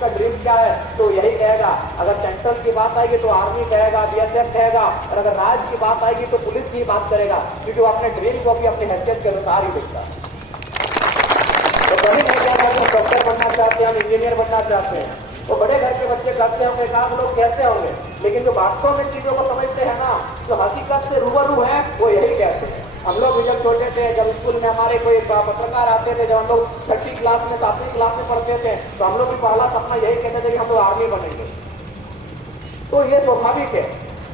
उसका ड्रीम क्या है तो यही कहेगा। अगर सेंट्रल की बात आएगी तो आर्मी कहेगा, बीएसएफ कहेगा, और अगर राज्य की बात आएगी तो पुलिस की बात करेगा, क्योंकि वो अपने ड्रीम को भी अपनी हैसियत के अनुसार ही देखता है। तो कभी नहीं कहता कि हम डॉक्टर बनना चाहते हैं, हम इंजीनियर बनना चाहते हैं। वो बड़े घर के बच्चे करते होंगे काम, लोग कहते होंगे, लेकिन जो वास्तव में चीजों को समझते हैं ना, जो हकीकत से रूबरू है, वो यही कहते हैं। हम लोग भी जब छोटे थे, जब स्कूल में हमारे कोई पत्रकार आते थे, जब हम लोग 6ठी क्लास में 7वीं क्लास में पढ़ते थे, तो हम लोग भी पहला सपना यही कहते थे कि हम लोग आर्मी बनेंगे। तो ये स्वाभाविक है।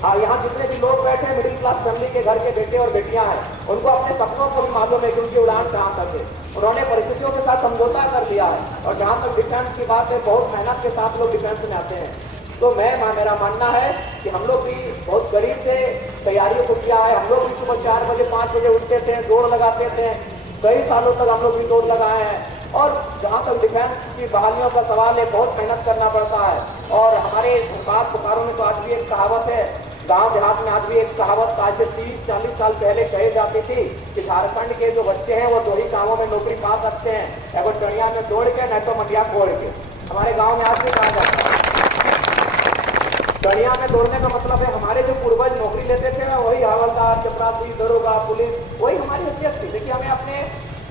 हाँ, यहाँ जितने भी लोग बैठे हैं मिडिल क्लास फैमिली के घर के बेटे और बेटियां हैं, उनको अपने सपनों को भी मालूम है कि उनकी उड़ान कहाँ तक है। उन्होंने परिस्थितियों के साथ समझौता कर लिया है, और जहाँ तक डिफेंस की बात है, बहुत मेहनत के साथ लोग डिफेंस में आते हैं। तो मेरा मानना है कि हम लोग भी बहुत करीब से तैयारियों को किया है। हम लोग भी सुबह 4 बजे 5 बजे उठते थे, दौड़ लगाते थे, कई सालों तक हम लोग भी दौड़ लगाए हैं। और जहाँ तक डिफेंस की बहालियों का सवाल है, बहुत मेहनत करना पड़ता है। और हमारे धनबाद बोकारो में तो आज भी एक कहावत है, गांव देहात में आज भी एक कहावत आज से 30-40 साल पहले कही जाती थी कि झारखंड के जो बच्चे हैं वो 2 ही कामों में नौकरी पा सकते हैं, या वो टणिया में दौड़ के, नहीं तो मंडिया कोड़ के। हमारे गाँव में आज भी कहा जाता है। टणिया में दौड़ने का मतलब है हमारे जो पूर्वज नौकरी लेते थे ना, वही हवलदार, चपरासी, दरोगा, पुलिस, वही हमारी हैसियत थी। देखिए,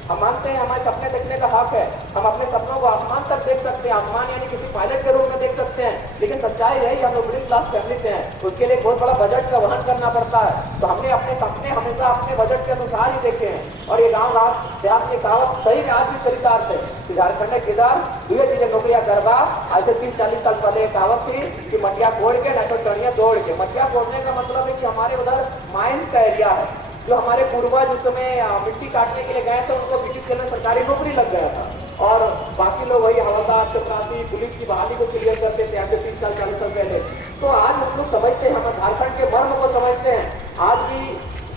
हम मानते हैं हमारे सपने देखने का हक है, हम अपने सपनों को आसमान तक देख सकते हैं, आसमान यानी किसी पायलट के रूप में देख सकते हैं, लेकिन सच्चाई यही हम लोग मिडिल क्लास फैमिली से हैं, उसके लिए बहुत बड़ा बजट का वहन करना पड़ता है। तो हमने अपने सपने हमेशा अपने बजट के अनुसार ही देखे हैं। और ये गाँव देहात की कहावत सही में आज भी चरितार्थ है कि झारखंड के इधर 2 चीजें नौकरियां करवा। आज से 30-40 साल पहले कहावत थी कि मटिया कोड़ के, नहीं तो टणिया दौड़ के। मटिया कोड़ने का मतलब है कि हमारे उधर माइंस का एरिया है, जो हमारे पूर्वज उस समय मिट्टी काटने के लिए गए थे, उनको ब्रिटिश के में सरकारी नौकरी लग गया था, और बाकी लोग वही हवलदार, चपरासी, पुलिस की बहाली को क्लियर करते थे आज से 30-40 साल पहले। तो आज हम लोग समझते हैं, हम झारखंड के मर्म को समझते हैं। आज भी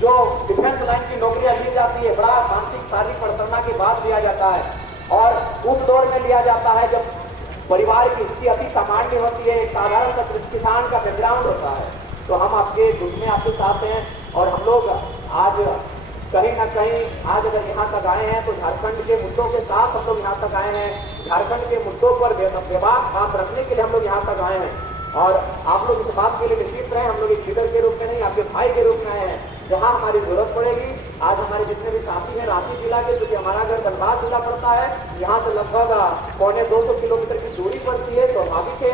जो डिफेंस लाइन की नौकरियां ली जाती है, बड़ा मानसिक शारीरिक प्रताड़ना के बाद लिया जाता है, और उस दौर में लिया जाता है जब परिवार की स्थिति अति सामान्य होती है, एक साधारण सा किसान का बैकग्राउंड होता है। तो हम आपके दुख में आपके साथ हैं, और हम लोग आज कहीं ना कहीं आज अगर यहाँ तक आए हैं तो झारखंड के मुद्दों के साथ हम लोग यहाँ तक आए हैं। झारखंड के मुद्दों पर बेबाक बात रखने के लिए हम लोग यहाँ तक आए हैं, और आप लोग इस बात के लिए निश्चित रहे, हम लोग एक लीडर के रूप में नहीं, आपके भाई के रूप में आए हैं। जहाँ हमारी जरूरत पड़ेगी, आज हमारे जितने भी साथी हैं रांची जिला के, क्योंकि हमारा घर धनबाद जिला पड़ता है, यहाँ से लगभग 250 किलोमीटर की दूरी पड़ती है। स्वाभाविक है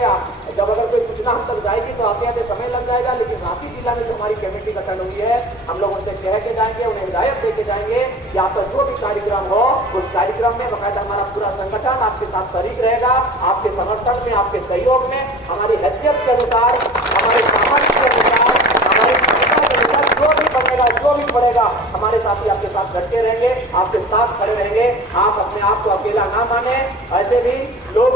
जब अगर कोई सूचना हम तक जाएगी तो आते आते समय लग जाएगा, लेकिन रांची जिला में जो हमारी कमेटी गठन हुई है, हम लोग उनसे कह के जाएंगे, उन्हें हिदायत दे के जाएंगे कि आपका जो भी कार्यक्रम हो, उस कार्यक्रम में बकायदा हमारा पूरा संगठन आपके साथ शरीक रहेगा, आपके समर्थन में, आपके सहयोग में, हमारी हैसियत के अनुसार, हमारे सामर्थ्य के अनुसार, हमारी क्षमता के अनुसार जो भी बनेगा, जो भी पड़ेगा, हमारे साथी आपके साथ डटे रहेंगे, आपके साथ खड़े रहेंगे। आप अपने आप को अकेला ना माने। ऐसे भी लोग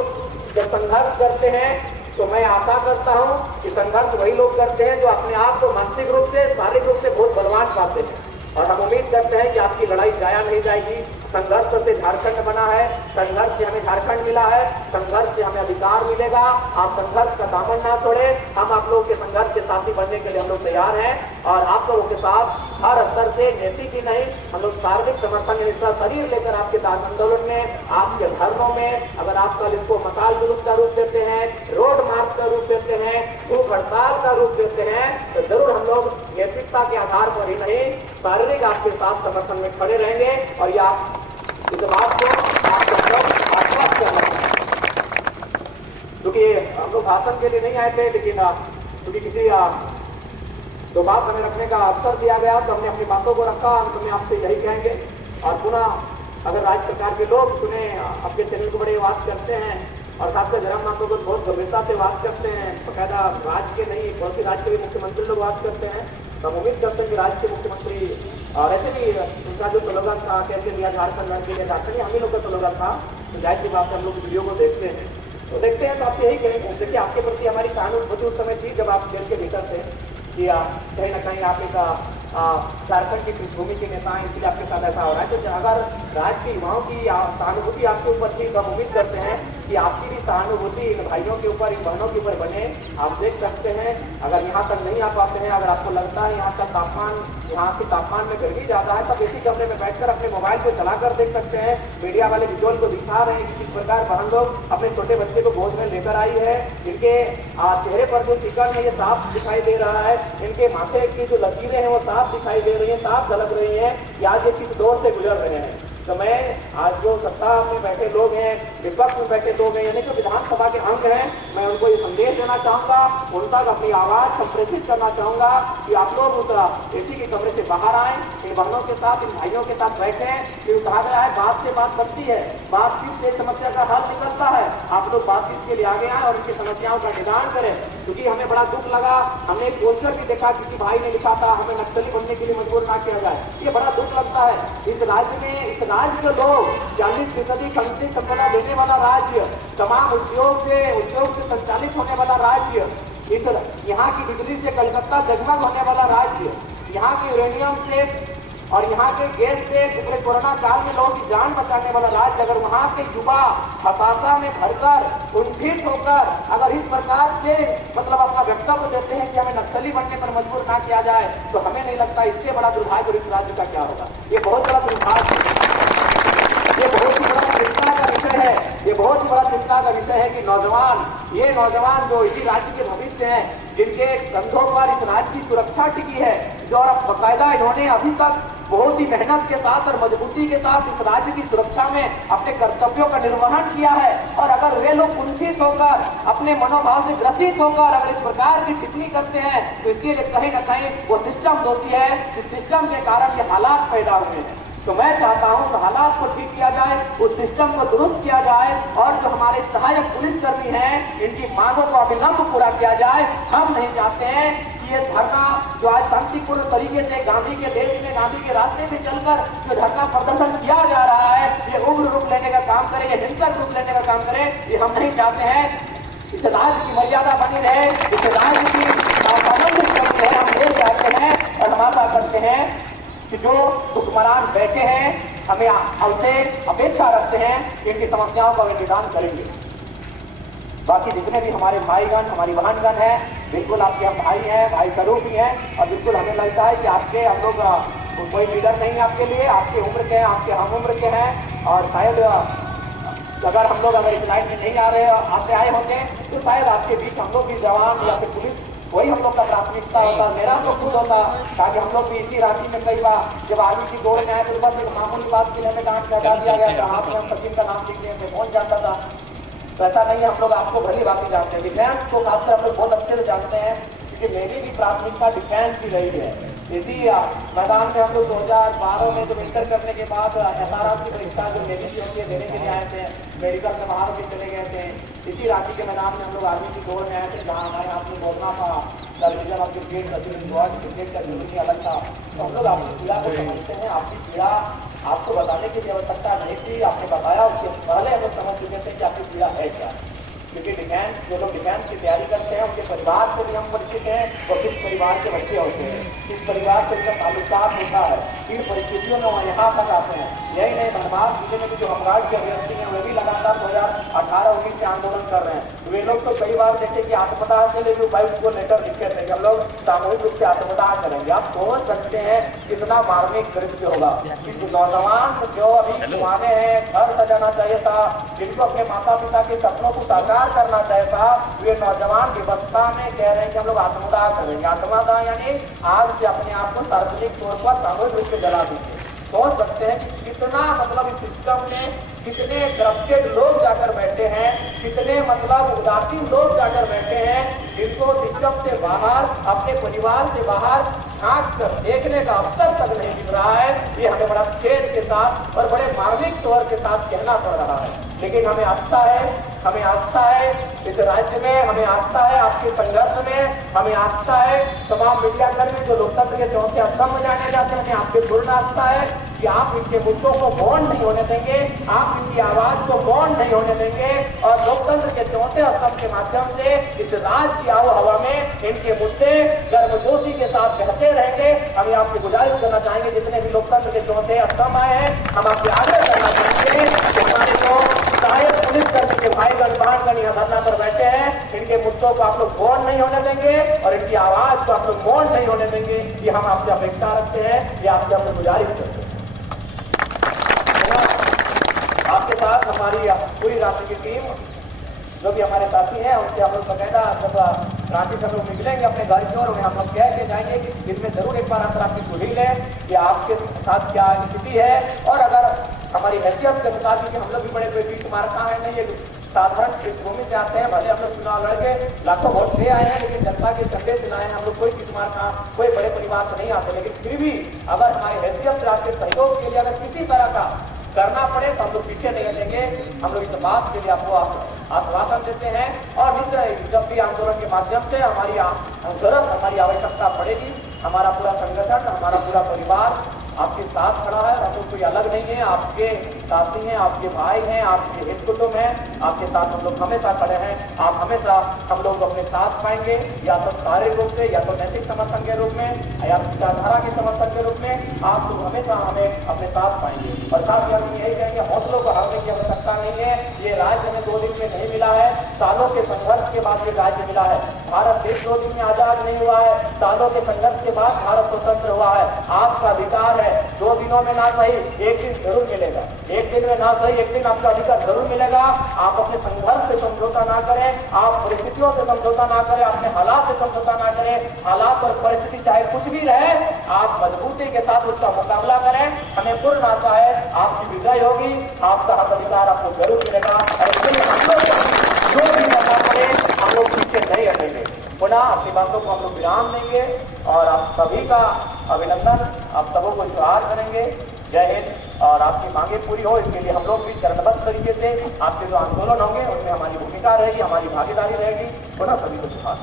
जब संघर्ष करते हैं तो मैं आशा करता हूं कि संघर्ष वही लोग करते हैं जो अपने आप को मानसिक रूप से, शारीरिक रूप से बहुत बलवान पाते हैं, और हम उम्मीद करते हैं कि आपकी लड़ाई जाया नहीं जाएगी। संघर्ष से झारखंड बना है, संघर्ष से हमें झारखंड मिला है, संघर्ष से हमें अधिकार मिलेगा। आप संघर्ष का दामन ना छोड़े, हम आप लोगों के संघर्ष के साथी बनने के लिए हम लोग तैयार हैं, और आप लोगों के साथ हर स्तर से नैतिक ही नहीं, हम लोग शारीरिक समर्थन निष्ठा शरीर लेकर आपके दान आंदोलन में, आपके धर्मों में, अगर आप कल इसको मसाल जुलूस का रूप देते हैं, रोड मार्च का रूप देते हैं, भूख हड़ताल का रूप देते हैं, तो जरूर हम लोग नैतिकता के आधार पर ही नहीं, शारीरिक आपके साथ समर्थन में खड़े रहेंगे। और ये आप इस बात को आश्वस्त करना, क्योंकि हम लोग भाषण के लिए नहीं आए थे, लेकिन क्योंकि किसी तो बात हमें रखने का अवसर दिया गया तो हमने अपनी बातों को रखा। अंत में आपसे यही कहेंगे, और पुनः अगर राज्य सरकार के लोग सुने, आपके चैनल को बड़े वाच करते हैं, और खासकर जयराम मातो को बहुत गंभीरता से वाच करते हैं, बकायदा राज्य के नहीं, बहुत सी राज्य के भी मुख्यमंत्री लोग वाच करते हैं, तो हम उम्मीद करते हैं कि राज्य के मुख्यमंत्री, और ऐसे भी उनका जो स्लोगन था, कैसे लिया झारखंड लड़ के लिया झारखंड, हम ही लोग का स्लोगन था, तो जाहिर सी बात है हम लोग वीडियो को देखते हैं तो आप यही कहेंगे। देखिए, आपके प्रति हमारी सहानुभूति उस समय थी जब आप जेल के भीतर थे, कि कहीं ना कहीं आप एक झारखंड की पृष्ठभूमि के नेता हैं, इसलिए आपके साथ ऐसा हो रहा है। तो अगर राज्य के युवाओं की सहानुभूति आपके ऊपर थी तो हम उम्मीद करते हैं कि आपकी भी सहानुभूति इन भाइयों के ऊपर, इन बहनों के ऊपर बने। आप देख सकते हैं, अगर यहाँ तक नहीं आ पाते हैं, अगर आपको लगता है यहाँ के तापमान में गर्मी ज्यादा है, तब इसी कमरे में बैठकर अपने मोबाइल को चलाकर देख सकते हैं। मीडिया वाले विजुअल को दिखा रहे हैं कि किस प्रकार बहन लोग अपने छोटे बच्चे को गोद में लेकर आई है। इनके चेहरे पर जो शिकन है ये साफ दिखाई दे रहा है, इनके माथे की जो लकीरें हैं वो साफ दिखाई दे रही है, साफ झलक रही है कि आज ये किस दौर से गुजर रहे हैं। तो मैं आज जो सत्ता में बैठे लोग हैं, विपक्ष में बैठे लोग हैं, यानी कि विधानसभा के अंग हैं, मैं उनको ये संदेश देना चाहूंगा, उन तक अपनी आवाज संप्रेषित करना चाहूंगा कि आप लोग उस एसी के कमरे से बाहर आए, इन बहनों के साथ, इन भाइयों के साथ बैठे। क्योंकि कहा गया है बात से बात बनती है, बातचीत से समस्या का हल निकलता है। आप लोग बातचीत के लिए आगे आए और इनकी समस्याओं का निदान करें। क्योंकि हमें बड़ा दुख लगा, हमने एक पोस्टर भी देखा, किसी भाई ने लिखा था हमें नक्सली बनने के लिए मजबूर ना किया जाए। ये बड़ा दुख लगता है। इस राज्य के लोग 40% खंडनी संपदा देने वाला राज्य, तमाम उद्योग से संचालित होने वाला राज्य, इस यहाँ की बिजली से कलकत्ता जगमग होने वाला राज्य, यहाँ के यूरेनियम से और यहाँ के गैस से पिछले कोरोना काल में लोगों की जान बचाने वाला राज्य, अगर वहाँ के युवा हताशा में भरकर, कुंठित होकर अगर इस प्रकार से मतलब अपना वक्तव्य देते हैं कि हमें नक्सली बनने पर मजबूर ना किया जाए, तो हमें नहीं लगता इससे बड़ा दुर्भाग्य इस राज्य का क्या होगा। ये बहुत बड़ा दुर्भाग्य, ये बहुत ही बड़ा चिंता का विषय है। ये बहुत ही बड़ा चिंता का विषय है कि ये नौजवान जो इसी राज्य के भविष्य हैं, जिनके कंधों पर इस राज्य की सुरक्षा टिकी है, जो और बकायदा इन्होंने अभी तक बहुत ही मेहनत के साथ और मजबूती के साथ इस राज्य की सुरक्षा में अपने कर्तव्यों का निर्वहन किया है, और अगर वे लोग कुंठित होकर, अपने मनोभाव से ग्रसित होकर अगर इस प्रकार की टिप्पणी करते हैं, तो इसके लिए कहीं ना कहीं वो सिस्टम दोषी है। इस सिस्टम के कारण ये हालात पैदा हुए हैं। तो मैं चाहता हूं कि हालात को ठीक किया जाए, उस सिस्टम को दुरुस्त किया जाए, और जो हमारे सहायक पुलिसकर्मी हैं, इनकी मांगों को अविलंब पूरा किया जाए। हम नहीं चाहते हैं कि ये धरना जो आज शांतिपूर्ण तरीके से गांधी के देश में, गांधी के रास्ते में चलकर जो धरना प्रदर्शन किया जा रहा है, ये उग्र रूप लेने का काम करे, ये हिंसक रूप लेने का काम करे, ये हम नहीं चाहते हैं। इस राज्य की मर्यादा बनी रहे, इस राज्य की पाबंदी बनी रहे, हम ये चाहते हैं और हम आशा करते हैं कि जो हुक्मरान बैठे हैं, हमें हमसे अपेक्षा रखते हैं कि इनकी समस्याओं का वे निदान करेंगे। बाकी जितने भी हमारे भाईगण, हमारी बहनगण हैं, बिल्कुल आपके हम भाई हैं, भाई स्वरूप ही हैं, और बिल्कुल हमें लगता है कि हम लोग कोई लीडर नहीं है आपके लिए, आपके उम्र के हैं, आपके हम उम्र के हैं, और शायद अगर हम लोग इस लाइन में नहीं आए होते तो शायद आपके बीच हम लोग भी जवान या फिर पुलिस, वही हम लोग का प्राथमिकता होता। मेरा तो खुद होता, ताकि हम लोग भी इसी राशि में कई बार जब आर्मी की दौड़ में आए तो बस एक मामूली बात के लिए हमें डांट लगा दिया गया था, हाथ में हम सचिन का नाम लिखने में पहुंच जाता था। तो ऐसा नहीं है, हम लोग आपको भली बातें जानते हैं, डिफेंस को खासकर हम लोग बहुत अच्छे से जानते हैं, क्योंकि मेरी भी प्राथमिकता डिफेंस ही रही है। इसी मैदान में हम लोग 2012 में जब इंटर करने के बाद SRF की परीक्षा जो नेवी की होती है देने के लिए आए थे, मेडिकल में बाहर भी चले गए थे। इसी रांची के मैदान में हम लोग आर्मी की दौड़ में आए थे, जहाँ हमारे यहाँ पे दौड़ना था, रीजन ऑफ क्रिकेट क्रिकेट का जरूरी अलग था। तो हम लोग आपकी पीड़ा को समझते हैं, आपकी पीड़ा आपको बताने की आवश्यकता नहीं थी, आपने बताया, उसके पहले हम लोग समझ चुके थे कि आपकी पीड़ा है क्या। क्योंकि जो लोग डिफेंस की तैयारी करते हैं, उनके परिवार से भी हम परिचित हैं, और किस परिवार के बच्चे होते हैं, किस परिवार से उनका ताल्लुकात होता है, किन परिस्थितियों में वो यहाँ तक आते हैं। यही नहीं, धनबाद जिले में भी जो हमराज के अभ्यर्थी हैं, वे भी लगातार 2018-19 से आंदोलन कर रहे हैं। वे लोग तो कई बार देखे कि आत्मदाह के लिए भी उपायुक्त को लेटर लिखे थे कि हम लोग सामूहिक रूप से आत्मदाह करेंगे। आप सोच सकते हैं कितना मार्मिक दृश्य होगा कि नौजवान जो अभी कुआने हैं, घर सजाना चाहिए था, जिनको अपने माता पिता के सपनों को साकार करना चाहिए था, वे नौजवान व्यवस्था में कह रहे हैं कि हम लोग आत्मदाह करेंगे। आत्मदाह यानी आग से अपने आप को सार्वजनिक तौर पर सामूहिक रूप से जला देंगे। सोच सकते हैं कि कितना मतलब इस सिस्टम में कितने करप्टेड लोग जाकर बैठे हैं, कितने मतलब उदासीन लोग जाकर बैठे हैं, जिनको सिस्टम से बाहर, अपने परिवार से बाहर झांक कर देखने का अवसर तक नहीं मिल रहा है। ये हमें बड़ा खेद के साथ और बड़े मार्मिक तौर के साथ कहना पड़ रहा है। लेकिन हमें आस्था है इस राज्य में, हमें आस्था है आपके संघर्ष में, हमें आस्था है तमाम मीडिया कर्मी जो लोकतंत्र के चौथे स्तंभ जाने जाते हैं, आपके पूर्ण आस्था है कि आप इनके मुद्दों को गौण नहीं होने देंगे, आप इनकी आवाज को गौण नहीं होने देंगे, और लोकतंत्र के चौथे स्तंभ के माध्यम से इस राज की आबो हवा में इनके मुद्दे गर्मजोशी के साथ बहते रहेंगे। हम आपसे गुजारिश करना चाहेंगे, जितने भी लोकतंत्र के चौथे स्तंभ आए हैं, हम आपसे आग्रह करना चाहेंगे कि हमारे जो सहायक पुलिस कर्मी के भाईगण बहनगण यहाँ धरना पर बैठे हैं, इनके मुद्दों को आप लोग गौर नहीं होने देंगे और इनकी आवाज को आप लोग मौन नहीं होने देंगे। ये हम आपसे अपेक्षा रखते हैं, ये आपसे हम गुजारिश करते हैं। आपके साथ हमारी पूरी राशि की टीम जो भी हमारे साथी हैं, उनसे हम लोग बकायदा जब रांची से हम लोग निकलेंगे अपने घर की ओर, उन्हें हम लोग कह के जाएंगे कि इसमें जरूर एक बार अंतर आपकी सुधी लें कि आपके साथ क्या स्थिति है। और अगर हमारी हैसियत के मुताबिक हम लोग भी बड़े कोई बीच मार्का है नहीं, ये साधारण भूमि से आते हैं, भले हम लोग चुनाव लड़के लाखों वोट ले आए हैं, लेकिन जनता के चंदे से लाए हैं। हम लोग कोई बीच मार्का कोई बड़े परिवार से नहीं आते, लेकिन फिर भी अगर हमारी हैसियत से आपके सहयोग के लिए अगर किसी तरह का करना पड़े तो हम लोग पीछे नहीं हटेंगे। हम लोग इस बात के लिए आपको आश्वासन देते हैं और निश्चय जब भी आंदोलन के माध्यम से हमारी जरूरत हमारी आवश्यकता पड़ेगी, हमारा पूरा संगठन हमारा पूरा परिवार आपके साथ खड़ा है। हम लोग कोई अलग नहीं है, आपके साथी हैं, आपके भाई हैं, आपके हित कुटुंब हैं, आपके साथ हम लोग हमेशा खड़े हैं। आप हमेशा हम लोग अपने साथ पाएंगे, या तो शारीरिक रूप से, या तो नैतिक समर्थन के रूप में, या विचारधारा के समर्थन के रूप में आप लोग हमेशा हमें अपने साथ पाएंगे। और साथ ही हम यही कहेंगे, हौसलों को हारने की आवश्यकता नहीं है। ये राज्य हमें 2 दिन में नहीं मिला है, सालों के संघर्ष के बाद ये राज्य मिला है। भारत देश 2 दिन में आजाद नहीं हुआ है, सालों के संघर्ष के बाद भारत स्वतंत्र हुआ है। आपका अधिकार है, 2 दिनों में ना सही 1 दिन जरूर मिलेगा, 1 दिन में ना सही 1 दिन आपका अधिकार जरूर मिलेगा। आप अपने संघर्ष से समझौता ना करें, आप परिस्थितियों से समझौता ना करें, अपने हालात से समझौता ना करें। हालात और परिस्थिति चाहे कुछ भी रहे, आप मजबूती के साथ उसका मुकाबला करें। हमें पूर्ण आशा है आपकी विजय होगी, आपका हक अधिकार आपको जरूर मिलेगा। और इसके लिए हम लोग जो भी करना पड़े हम लोग पीछे नहीं हटेंगे। पुनः अपनी बातों को हम लोग विराम देंगे और आप सभी का अभिनंदन, आप सबों को जोहार करेंगे। जय हिंद। और आपकी मांगे पूरी हो इसके लिए हम लोग भी चरणबद्ध तरीके से आपके जो आंदोलन होंगे उसमें हमारी भूमिका रहेगी, हमारी भागीदारी रहेगी। पुनः सभी को जोहार।